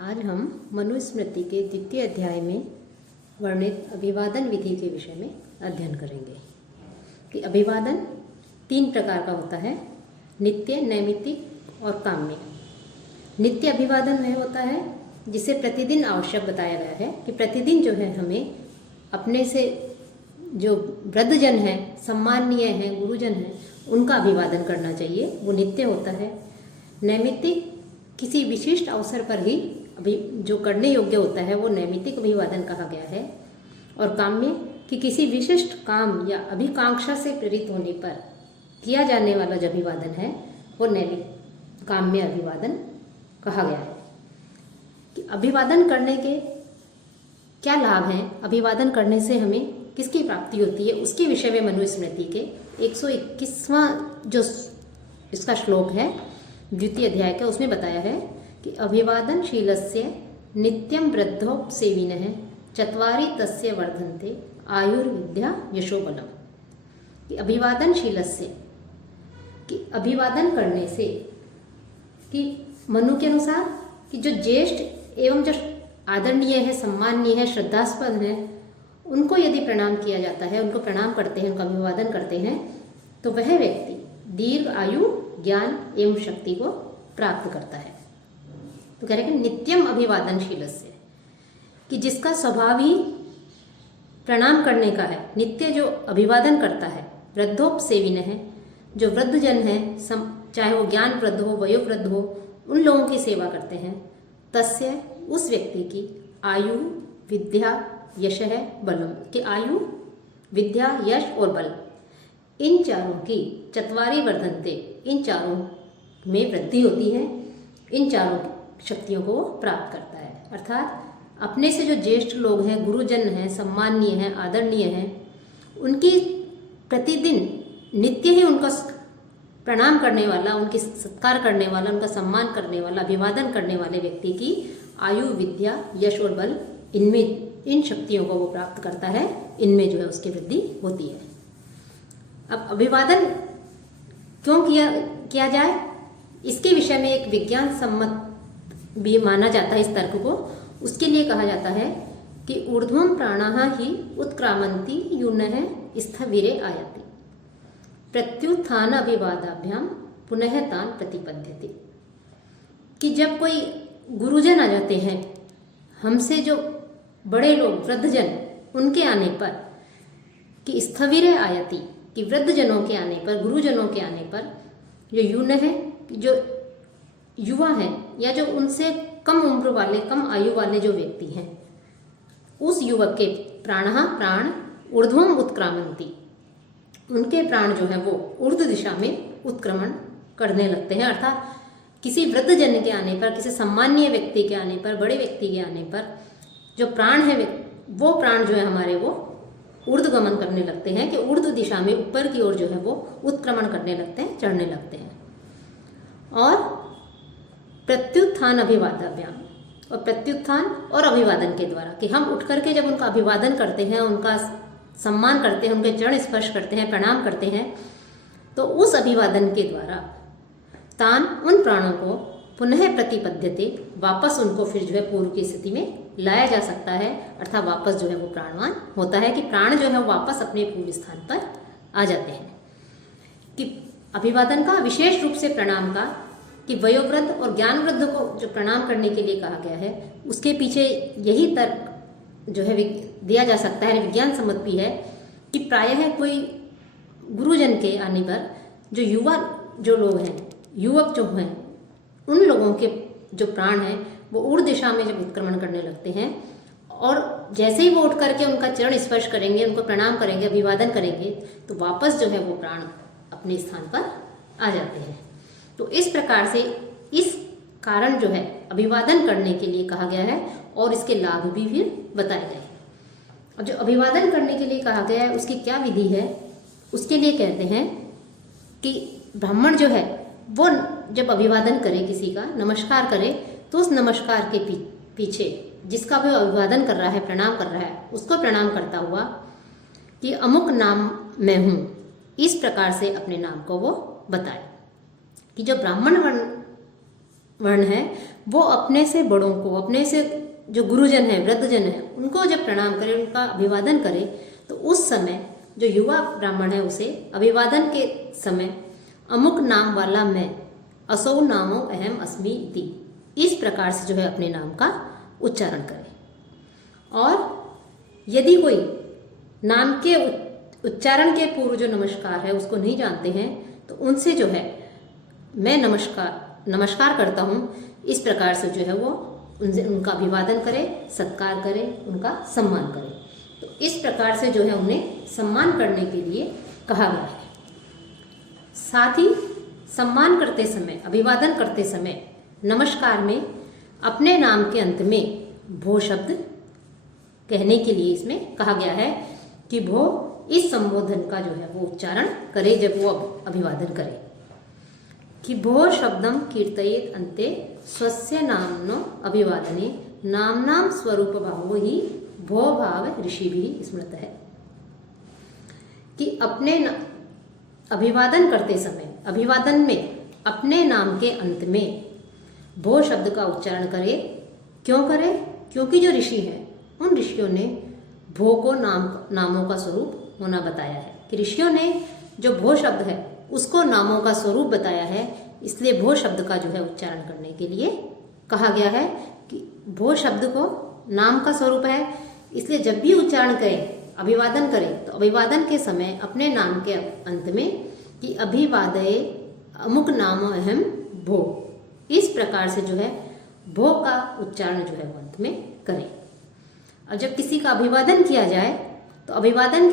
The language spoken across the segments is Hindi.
आज हम मनुस्मृति के द्वितीय अध्याय में वर्णित अभिवादन विधि के विषय में अध्ययन करेंगे कि अभिवादन 3 प्रकार का होता है, नित्य, नैमित्तिक और काम्य। नित्य अभिवादन वह होता है जिसे प्रतिदिन आवश्यक बताया गया है कि प्रतिदिन जो है हमें अपने से जो वृद्धजन हैं, सम्माननीय हैं, गुरुजन हैं, उनका अभिवादन करना चाहिए, वो नित्य होता है। नैमित्तिक किसी विशिष्ट अवसर पर ही अभी जो करने योग्य होता है वो नैमित्तिक अभिवादन कहा गया है। और काम्य कि किसी विशिष्ट काम या अभिकांक्षा से प्रेरित होने पर किया जाने वाला जो अभिवादन है वो नैमित्तिक काम्य अभिवादन कहा गया है। कि अभिवादन करने के क्या लाभ हैं, अभिवादन करने से हमें किसकी प्राप्ति होती है, उसके विषय में मनुस्मृति के 121वां जो इसका श्लोक है द्वितीय अध्याय का, उसमें बताया है कि अभिवादनशीलस्य नित्यं वृद्धोपसेविनः चत्वारि तस्य वर्धन्ते आयुर्विद्या यशोबलम। कि अभिवादनशीलस्य कि अभिवादन करने से कि मनु के अनुसार कि जो ज्येष्ठ एवं जो आदरणीय है, सम्माननीय है, श्रद्धास्पद है, उनको यदि प्रणाम किया जाता है, उनको प्रणाम करते हैं, उनका अभिवादन करते हैं, तो वह व्यक्ति दीर्घ आयु, ज्ञान एवं शक्ति को प्राप्त करता है। तो कह रहे हैं नित्यम अभिवादनशीलस्य कि जिसका स्वभाव ही प्रणाम करने का है, नित्य जो अभिवादन करता है, वृद्धोपसेविन है, जो वृद्धजन है, चाहे वो ज्ञान वृद्ध हो, वयोवृद्ध हो, उन लोगों की सेवा करते हैं, तस्य उस व्यक्ति की आयु, विद्या, यश है, बलम कि आयु, विद्या, यश और बल, इन चारों की चत्वारी वर्धनते, इन चारों में वृद्धि होती है, इन चारों शक्तियों को प्राप्त करता है। अर्थात अपने से जो ज्येष्ठ लोग हैं, गुरुजन हैं, सम्माननीय हैं, आदरणीय हैं, उनकी प्रतिदिन नित्य ही उनका प्रणाम करने वाला, उनकी सत्कार करने वाला, उनका सम्मान करने वाला, अभिवादन करने वाले व्यक्ति की आयु, विद्या, यश और बल, इनमें इन शक्तियों को वो प्राप्त करता है, इनमें जो है उसकी वृद्धि होती है। अब अभिवादन क्यों किया जाए, इसके विषय में एक विज्ञान सम्मत भी माना जाता है इस तर्क को। उसके लिए कहा जाता है कि ऊर्ध्वं प्राणाः ही उत्क्रामन्ति यूनः स्थविरे आयति प्रत्युत्थान अभिवादाभ्याम पुनः तान प्रतिपद्यते। कि जब कोई गुरुजन आ जाते हैं, हमसे जो बड़े लोग, वृद्धजन, उनके आने पर कि स्थविरे आयति कि वृद्धजनों के आने पर, गुरुजनों के आने पर, जो यून है, जो युवा हैं या जो उनसे कम उम्र वाले, कम आयु वाले जो व्यक्ति हैं, उस युवक के प्राण ऊर्ध्वम उत्क्रामन्ति, उनके प्राण जो है वो ऊर्ध्व दिशा में उत्क्रमण करने लगते हैं। अर्थात किसी वृद्धजन के आने पर, किसी सम्माननीय व्यक्ति के आने पर, बड़े व्यक्ति के आने पर जो प्राण है वो प्राण जो है हमारे वो ऊर्ध्वगमन करने लगते हैं कि ऊर्ध्व दिशा में ऊपर की ओर जो है वो उत्क्रमण करने लगते हैं, चढ़ने लगते हैं। और प्रत्युत्थान अभिवादाभ्याम, और प्रत्युत्थान और अभिवादन के द्वारा कि हम उठ करके जब उनका अभिवादन करते हैं, उनका सम्मान करते हैं, उनके चरण स्पर्श करते हैं, प्रणाम करते हैं, तो उस अभिवादन के द्वारा तान उन प्राणों को पुनः प्रतिपद्यते, वापस उनको फिर जो है पूर्व की स्थिति में लाया जा सकता है। अर्थात वापस जो है वो प्राणवान होता है कि प्राण जो है वापस अपने पूर्व स्थान पर आ जाते हैं। कि अभिवादन का विशेष रूप से प्रणाम का कि वयोवृद्ध और ज्ञान वृद्ध को जो प्रणाम करने के लिए कहा गया है, उसके पीछे यही तर्क जो है दिया जा सकता है, विज्ञान सम्मत भी है कि प्रायः कोई गुरुजन के आने पर जो युवा जो लोग हैं, युवक जो हैं, उन लोगों के जो प्राण हैं वो ऊर्ध्व दिशा में जब उत्क्रमण करने लगते हैं, और जैसे ही वो उठ करके उनका चरण स्पर्श करेंगे, उनको प्रणाम करेंगे, अभिवादन करेंगे, तो वापस जो है वो प्राण अपने स्थान पर आ जाते हैं। तो इस प्रकार से इस कारण जो है अभिवादन करने के लिए कहा गया है, और इसके लाभ भी फिर बताए गए। अब जो अभिवादन करने के लिए कहा गया है उसकी क्या विधि है, उसके लिए कहते हैं कि ब्राह्मण जो है वो जब अभिवादन करे, किसी का नमस्कार करे, तो उस नमस्कार के पीछे जिसका वो अभिवादन कर रहा है, प्रणाम कर रहा है, उसको प्रणाम करता हुआ कि अमुक नाम मैं हूँ, इस प्रकार से अपने नाम को वो बताए। कि जो ब्राह्मण वर्ण वर्ण है वो अपने से बड़ों को, अपने से जो गुरुजन है, वृद्धजन है, उनको जब प्रणाम करे, उनका अभिवादन करे, तो उस समय जो युवा ब्राह्मण है उसे अभिवादन के समय अमुक नाम वाला मैं, असौ नामो अहम अस्मि इति, इस प्रकार से जो है अपने नाम का उच्चारण करे। और यदि कोई नाम के उच्चारण के पूर्व जो नमस्कार है उसको नहीं जानते हैं, तो उनसे जो है मैं नमस्कार करता हूँ, इस प्रकार से जो है वो उनका अभिवादन करे, सत्कार करे, उनका सम्मान करे। तो इस प्रकार से जो है उन्हें सम्मान करने के लिए कहा गया है। साथ ही सम्मान करते समय, अभिवादन करते समय नमस्कार में अपने नाम के अंत में भो शब्द कहने के लिए इसमें कहा गया है कि भो इस संबोधन का जो है वो उच्चारण करे जब वो अभिवादन करे कि भो शब्दम कीर्तयेत अन्ते स्वस्य नाम्नो अभिवादने नामनाम स्वरूप भावो ही भो भाव ऋषि भी स्मृत है। कि अपने अभिवादन करते समय, अभिवादन में अपने नाम के अंत में भो शब्द का उच्चारण करे। क्यों करे? क्योंकि जो ऋषि हैं उन ऋषियों ने भो को नामों का स्वरूप होना बताया है, कि ऋषियों ने जो भो शब्द है उसको नामों का स्वरूप बताया है, इसलिए भो शब्द का जो है उच्चारण करने के लिए कहा गया है कि भो शब्द को नाम का स्वरूप है, इसलिए जब भी उच्चारण करें, अभिवादन करें, तो अभिवादन के समय अपने नाम के अंत में कि अभिवादये अमुक नामो अहम भो, इस प्रकार से जो है भो का उच्चारण जो है वो अंत में करें। और जब किसी का अभिवादन किया जाए तो अभिवादन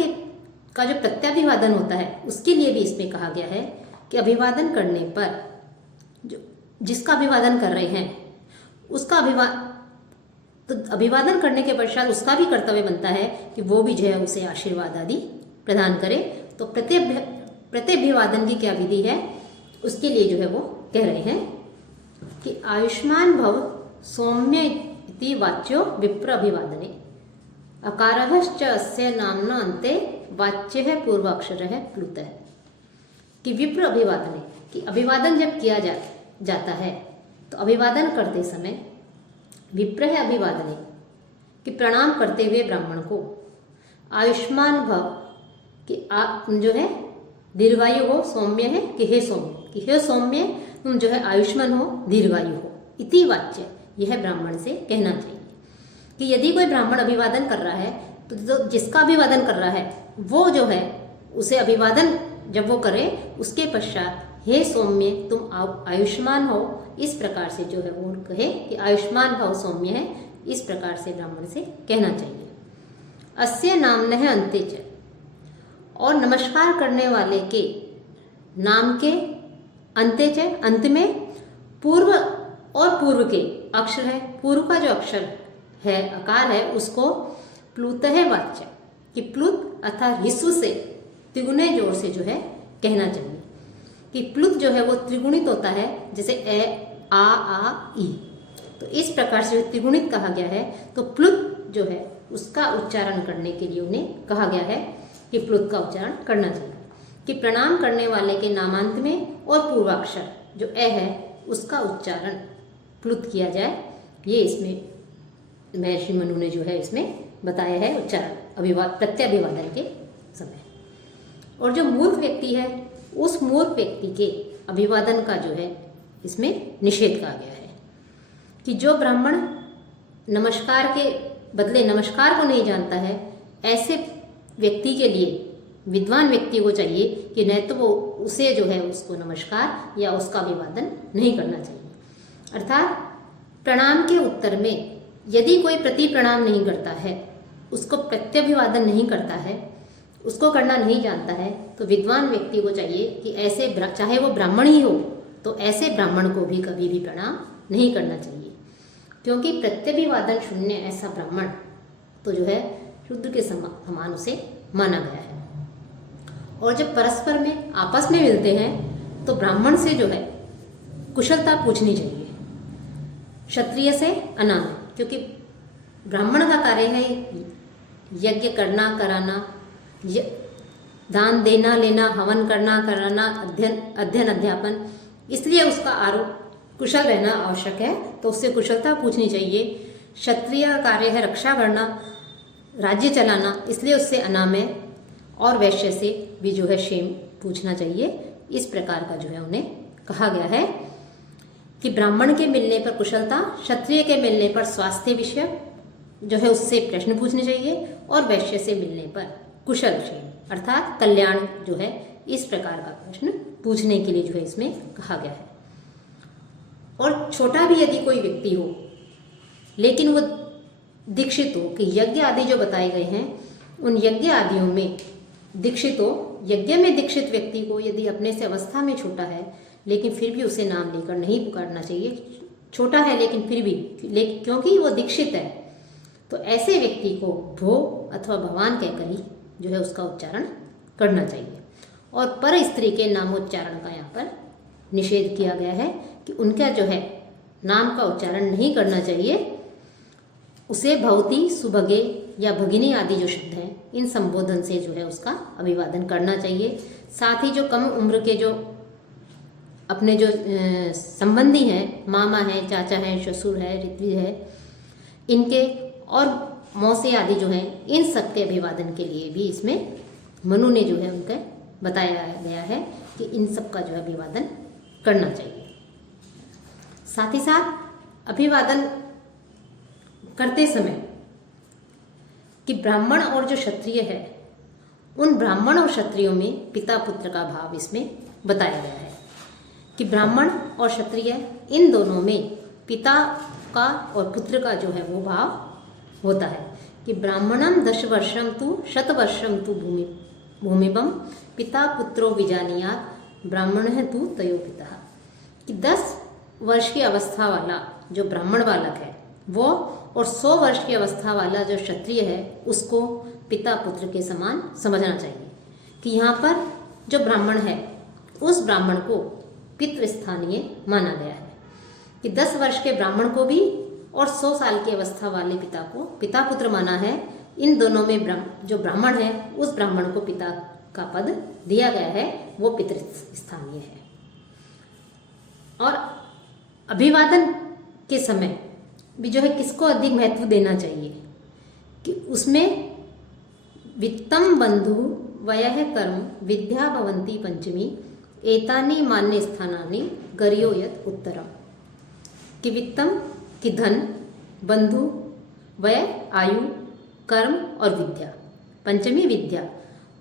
का जो प्रत्याभिवादन होता है उसके लिए भी इसमें कहा गया है कि अभिवादन करने पर जो जिसका अभिवादन कर रहे हैं उसका अभिवादन करने के पश्चात उसका भी कर्तव्य बनता है कि वो भी जो है उसे आशीर्वाद आदि प्रदान करे। तो प्रत्यभिवादन की क्या विधि है उसके लिए जो है वो कह रहे हैं कि आयुष्मान भव सौम्य इति वाच्यो विप्र अभिवादने अकारश्च अस्य नाम्ना अन्ते वाच्य है पूर्वाक्षर है प्लुत है। कि विप्र अभिवादने, कि अभिवादन जब किया जाता है तो अभिवादन करते समय विप्र है अभिवादने, कि प्रणाम करते हुए ब्राह्मण को आयुष्मान भव, कि आप जो है दीर्घायु हो, सौम्य है कि हे सौम्य, कि हे सौम्य तुम जो है आयुष्मान हो, दीर्घायु हो, इति वाच्य, यह ब्राह्मण से कहना चाहिए। कि यदि कोई ब्राह्मण अभिवादन कर रहा है तो जिसका अभिवादन कर रहा है वो जो है उसे अभिवादन जब वो करे उसके पश्चात हे सौम्य तुम आयुष्मान हो, इस प्रकार से जो है वो कहे कि आयुष्मान भव सौम्य है, इस प्रकार से ब्राह्मण से कहना चाहिए। अस्य नाम्नः अन्ते च, और नमस्कार करने वाले के नाम के अन्ते च, अंत में पूर्व और पूर्व के अक्षर है, पूर्व का जो अक्षर है अकार है उसको प्लुत है वाच्य, कि प्लुत अर्थात ह्रस्व से त्रिगुणे जोर से जो है कहना चाहिए। कि प्लुत जो है वो त्रिगुणित होता है, जैसे ए आ ई, तो इस प्रकार से त्रिगुणित कहा गया है। तो प्लुत जो है उसका उच्चारण करने के लिए उन्हें कहा गया है कि प्लुत का उच्चारण करना चाहिए। कि प्रणाम करने वाले के नामांत में और पूर्वाक्षर जो ए है उसका उच्चारण प्लुत किया जाए, ये इसमें महर्षि मनु ने जो है इसमें बताया है उच्चारण प्रत्यभिवादन के समय। और जो मूर्ख व्यक्ति है उस मूर्ख व्यक्ति के अभिवादन का जो है इसमें निषेध कहा गया है। कि जो ब्राह्मण नमस्कार के बदले नमस्कार को नहीं जानता है, ऐसे व्यक्ति के लिए विद्वान व्यक्ति को चाहिए कि न तो वो उसे जो है उसको नमस्कार या उसका अभिवादन नहीं करना चाहिए। अर्थात प्रणाम के उत्तर में यदि कोई प्रति प्रणाम नहीं करता है, उसको प्रत्यभिवादन नहीं करता है, उसको करना नहीं जानता है, तो विद्वान व्यक्ति को चाहिए कि ऐसे चाहे वो ब्राह्मण ही हो तो ऐसे ब्राह्मण को भी कभी भी प्रणाम नहीं करना चाहिए। क्योंकि प्रत्यभिवादन शून्य ऐसा ब्राह्मण तो जो है शूद्र के समान उसे माना गया है। और जब परस्पर में आपस में मिलते हैं तो ब्राह्मण से जो है कुशलता पूछनी चाहिए, क्षत्रिय से अनाम, क्योंकि ब्राह्मण का कार्य है यज्ञ करना कराना, दान देना लेना, हवन करना कराना, अध्ययन अध्यापन, इसलिए उसका आरोप कुशल रहना आवश्यक है, तो उससे कुशलता पूछनी चाहिए। क्षत्रिय का कार्य है रक्षा करना, राज्य चलाना, इसलिए उससे अनामय और वैश्य से भी जो है क्षेम पूछना चाहिए। इस प्रकार का जो है उन्हें कहा गया है कि ब्राह्मण के मिलने पर कुशलता, क्षत्रिय के मिलने पर स्वास्थ्य विषय जो है उससे प्रश्न पूछने चाहिए, और वैश्य से मिलने पर कुशल क्षेम अर्थात कल्याण जो है इस प्रकार का प्रश्न पूछने के लिए जो है इसमें कहा गया है। और छोटा भी यदि कोई व्यक्ति हो लेकिन वो दीक्षित हो, कि यज्ञ आदि जो बताए गए हैं उन यज्ञ आदियों में दीक्षित हो, यज्ञ में दीक्षित व्यक्ति को यदि अपने से अवस्था में छोटा है लेकिन फिर भी उसे नाम लेकर नहीं पुकारना चाहिए। छोटा है लेकिन फिर भी, लेकिन क्योंकि वो दीक्षित है, तो ऐसे व्यक्ति को भो अथवा भगवान कहकर ही जो है उसका उच्चारण करना चाहिए। और पर स्त्री के नामोच्चारण का यहाँ पर निषेध किया गया है कि उनका जो है नाम का उच्चारण नहीं करना चाहिए। उसे भवती, सुभगे या भगिनी आदि जो शब्द हैं इन संबोधन से जो है उसका अभिवादन करना चाहिए। साथ ही जो कम उम्र के जो अपने जो संबंधी हैं, मामा हैं, चाचा हैं, ससुर है, ऋत्विज है, इनके और मौसे आदि जो हैं इन सबके अभिवादन के लिए भी इसमें मनु ने जो है उनका बताया गया है कि इन सब का जो है अभिवादन करना चाहिए। साथ ही साथ अभिवादन करते समय कि ब्राह्मण और जो क्षत्रिय है उन ब्राह्मण और क्षत्रियों में पिता पुत्र का भाव इसमें बताया गया है कि ब्राह्मण और क्षत्रिय इन दोनों में पिता का और पुत्र का जो है वो भाव होता है कि ब्राह्मणम 10 वर्षम तु 100 वर्षम तु भूमिबम पिता पुत्रो विजानीयात् ब्राह्मण है तू तयो पिता। कि 10 वर्ष की अवस्था वाला जो ब्राह्मण बालक है वो और 100 वर्ष की अवस्था वाला जो क्षत्रिय है उसको पिता पुत्र के समान समझना चाहिए। कि यहाँ पर जो ब्राह्मण है उस ब्राह्मण को पितृस्थानीय माना गया है कि 10 वर्ष के ब्राह्मण को भी और 100 साल की अवस्था वाले पिता को पिता पुत्र माना है। इन दोनों में जो ब्राह्मण है उस ब्राह्मण को पिता का पद दिया गया है, वो पितृस्थानीय है। और अभिवादन के समय भी जो है किसको अधिक महत्व देना चाहिए कि उसमें वित्तम बंधु वयः कर्म विद्या भवन्ति पंचमी एतानि मान्य स्थानानि गरियो यत् उत्तरम। कि वित्तम कि धन, बंधु, वय, आयु, कर्म और विद्या, पंचमी विद्या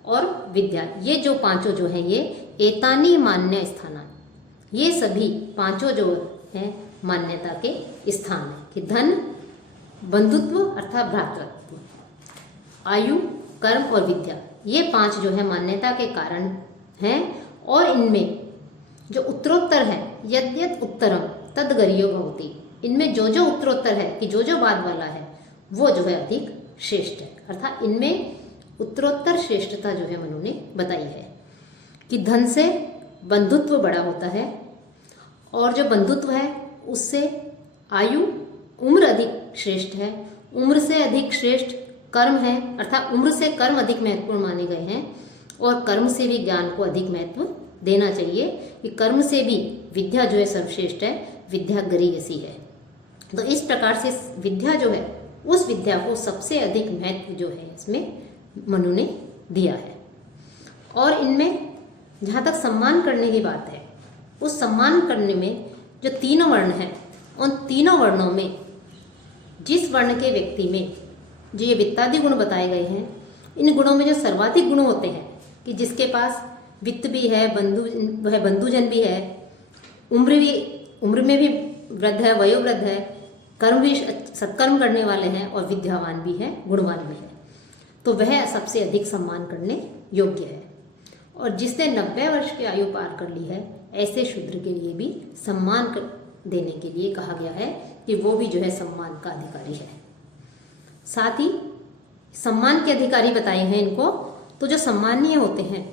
और विद्या, ये जो पांचों जो है ये एतानी मान्य स्थान, ये सभी पांचों जो हैं मान्यता के स्थान है। कि धन, बंधुत्व अर्थात भ्रातृत्व, आयु, कर्म और विद्या, ये 5 जो है मान्यता के कारण हैं। और इनमें जो उत्तरोत्तर है यद्यत उत्तरम तद गरियो भवति, इनमें जो जो उत्तरोत्तर है कि जो जो बाद वाला है वो जो है अधिक श्रेष्ठ है। अर्थात इनमें उत्तरोत्तर श्रेष्ठता जो है मनु ने बताई है कि धन से बंधुत्व बड़ा होता है और जो बंधुत्व है उससे आयु, उम्र अधिक श्रेष्ठ है, उम्र से अधिक श्रेष्ठ कर्म है, अर्थात उम्र से कर्म अधिक महत्वपूर्ण माने गए हैं। और कर्म से भी ज्ञान को अधिक महत्व देना चाहिए कि कर्म से भी विद्या जो है सर्वश्रेष्ठ है, विद्या गरीयसी है। तो इस प्रकार से विद्या जो है उस विद्या को सबसे अधिक महत्व जो है इसमें मनु ने दिया है। और इनमें जहाँ तक सम्मान करने की बात है, उस सम्मान करने में जो तीनों वर्ण हैं उन तीनों वर्णों में जिस वर्ण के व्यक्ति में जो ये वित्तादि गुण बताए गए हैं, इन गुणों में जो सर्वाधिक गुण होते हैं कि जिसके पास वित्त भी है, बंधुजन भी है, उम्र में भी वृद्ध है, वयोवृद्ध है, कर्म भी सत्कर्म करने वाले हैं और विद्यावान भी है, गुणवान भी है, तो वह सबसे अधिक सम्मान करने योग्य है। और जिसने 90 वर्ष की आयु पार कर ली है ऐसे शूद्र के लिए भी सम्मान देने के लिए कहा गया है कि वो भी जो है सम्मान का अधिकारी है। साथ ही सम्मान के अधिकारी बताए हैं इनको, तो जो सम्मानीय होते हैं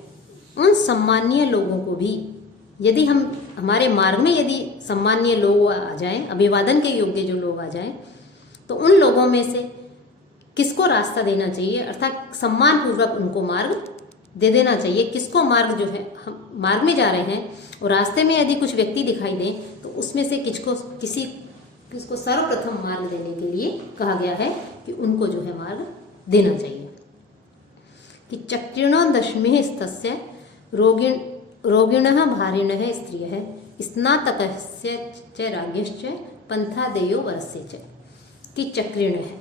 उन सम्मानीय लोगों को भी यदि हमारे मार्ग में यदि सम्मानीय लोग आ जाएं, अभिवादन के योग्य जो लोग आ जाएं, तो उन लोगों में से किसको रास्ता देना चाहिए, अर्थात सम्मान पूर्वक उनको मार्ग दे देना चाहिए। किसको मार्ग जो है, हम मार्ग में जा रहे हैं और रास्ते में यदि कुछ व्यक्ति दिखाई दें तो उसमें से किसको सर्वप्रथम मार्ग देने के लिए कहा गया है कि उनको जो है मार्ग देना चाहिए। कि चक्रिणो दशमे स्तस्य रोगिणः भारिणः स्त्रियः स्नातकस्य च राज्ञश्च पंथा देयो वरस्य च। कि चक्रिण है,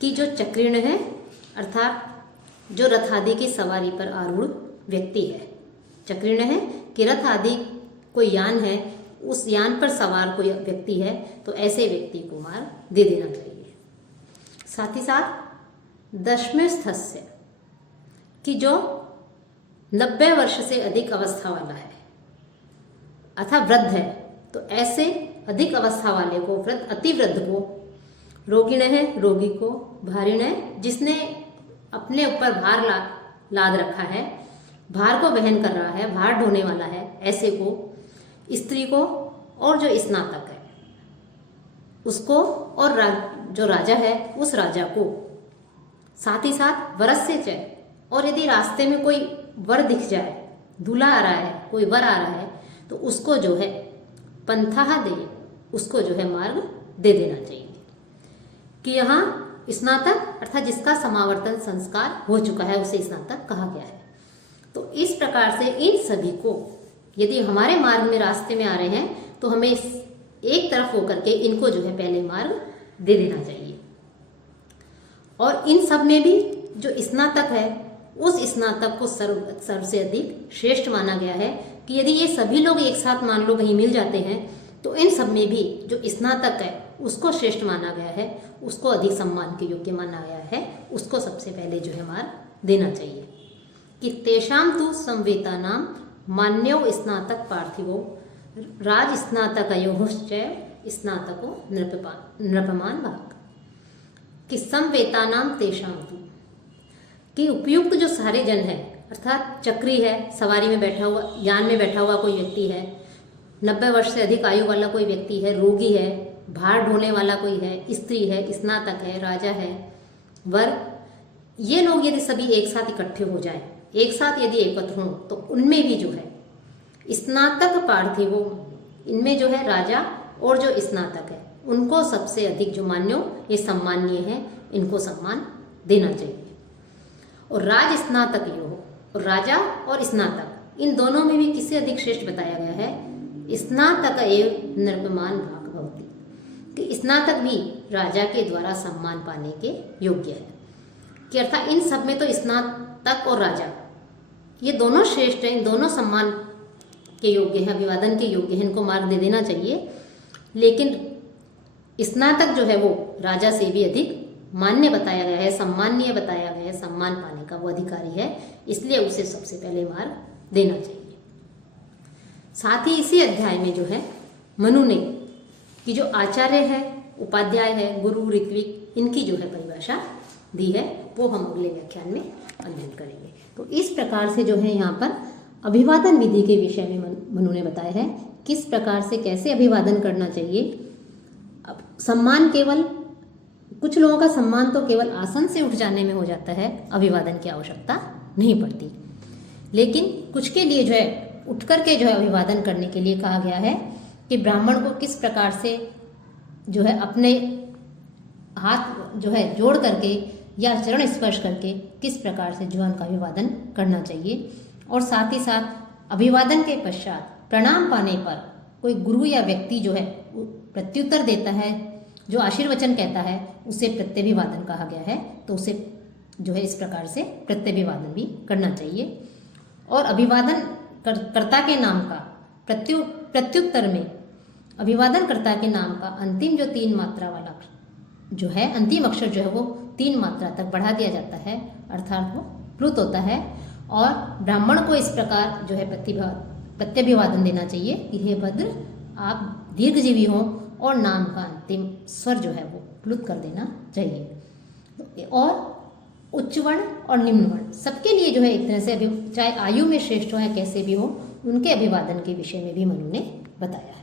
कि जो चक्रिण है अर्थात जो रथ आदि की सवारी पर आरूढ़ व्यक्ति है। चक्रिण है कि रथ आदि कोई यान है, उस यान पर सवार कोई व्यक्ति है तो ऐसे व्यक्ति को मार दे देना चाहिए। साथ ही साथ दशमे स्थस्य कि जो 90 वर्ष से अधिक अवस्था वाला है अर्थात वृद्ध है, तो ऐसे अधिक अवस्था वाले को, अति वृद्ध को, रोगिण है रोगी को, भारिण है जिसने अपने ऊपर भार लाद रखा है, भार को वहन कर रहा है, भार ढोने वाला है, ऐसे को, स्त्री को और जो स्नातक है उसको, और जो राजा है उस राजा को। साथ ही साथ वरस्य च, और यदि रास्ते में कोई वर दिख जाए, दूल्हा आ रहा है, कोई वर आ रहा है तो उसको जो है पंथा दे, उसको जो है मार्ग दे देना चाहिए। कि यहाँ स्नातक अर्थात जिसका समावर्तन संस्कार हो चुका है उसे स्नातक कहा गया है। तो इस प्रकार से इन सभी को यदि हमारे मार्ग में रास्ते में आ रहे हैं तो हमें एक तरफ होकर के इनको जो है पहले मार्ग दे देना चाहिए। और इन सब में भी जो स्नातक है उस स्नातक को सर्व से अधिक श्रेष्ठ माना गया है। कि यदि ये सभी लोग एक साथ मान लो कहीं मिल जाते हैं तो इन सब में भी जो स्नातक है उसको श्रेष्ठ माना गया है, उसको अधिक सम्मान के योग्य माना गया है, उसको सबसे पहले जो है मार्ग देना चाहिए। कि तेषाम तु संवेतानाम मान्यो स्नातक पार्थिवो राज स्नातकयोश्च स्नातको नृपमान भाग। कि संवेतानाम तेषाम तु, कि उपयुक्त जो सारे जन है अर्थात चक्री है, सवारी में बैठा हुआ, यान में बैठा हुआ कोई व्यक्ति है, 90 वर्ष से अधिक आयु वाला कोई व्यक्ति है, रोगी है, भार ढोने वाला कोई है, स्त्री है, स्नातक है, राजा है, वर, ये लोग यदि सभी एक साथ इकट्ठे हो जाएं, एक साथ यदि एकत्र हों तो उनमें भी जो है स्नातक पार्थिवो, इनमें जो है राजा और जो स्नातक है उनको सबसे अधिक जो मान्यो, ये सम्माननीय है, इनको सम्मान देना चाहिए। और राज स्नातक यो, और राजा और स्नातक इन दोनों में भी किससे अधिक श्रेष्ठ बताया गया है, स्नातक एव नृपमान भाग भवति। कि स्नातक भी राजा के द्वारा सम्मान पाने के योग्य है। कि अर्थात इन सब में तो स्नातक और राजा ये दोनों श्रेष्ठ हैं, इन दोनों सम्मान के योग्य हैं, अभिवादन के योग्य हैं, इनको मार्ग दे देना चाहिए। लेकिन स्नातक जो है वो राजा से भी अधिक मान्य बताया गया है, सम्माननीय बताया गया है, सम्मान पाने का वो अधिकारी है, इसलिए उसे सबसे पहले मार्ग देना चाहिए। साथ ही इसी अध्याय में जो है मनु ने कि जो आचार्य है, उपाध्याय है, गुरु, ऋत्विक, इनकी जो है परिभाषा दी है, वो हम अगले व्याख्यान में अध्ययन करेंगे। तो इस प्रकार से जो है यहाँ पर अभिवादन विधि के विषय में मनु ने बताया है, किस प्रकार से कैसे अभिवादन करना चाहिए। अब सम्मान केवल, कुछ लोगों का सम्मान तो केवल आसन से उठ जाने में हो जाता है, अभिवादन की आवश्यकता नहीं पड़ती। लेकिन कुछ के लिए जो है उठ करके जो है अभिवादन करने के लिए कहा गया है कि ब्राह्मण को किस प्रकार से जो है अपने हाथ जो है जोड़ करके या चरण स्पर्श करके किस प्रकार से जो है उनका अभिवादन करना चाहिए। और साथ ही साथ अभिवादन के पश्चात प्रणाम पाने पर कोई गुरु या व्यक्ति जो है प्रत्युत्तर देता है, जो आशीर्वचन कहता है, उसे प्रत्यभिवादन कहा गया है। तो उसे जो है इस प्रकार से प्रत्यभिवादन भी करना चाहिए। और अभिवादन कर्ता के नाम का प्रत्युत्तर में अभिवादन कर्ता के नाम का अंतिम जो 3 मात्रा वाला जो है अंतिम अक्षर जो है वो 3 मात्रा तक बढ़ा दिया जाता है, अर्थात वो प्लुत होता है। और ब्राह्मण को इस प्रकार जो है प्रत्यभिवादन देना चाहिए कि हे भद्र, आप दीर्घजीवी हों, और नाम का अंतिम स्वर जो है वो प्लुत कर देना चाहिए। और उच्च वर्ण और निम्न वर्ण सबके लिए जो है एक तरह से चाहे आयु में श्रेष्ठ हो या कैसे भी हो, उनके अभिवादन के विषय में भी मनु ने बताया है।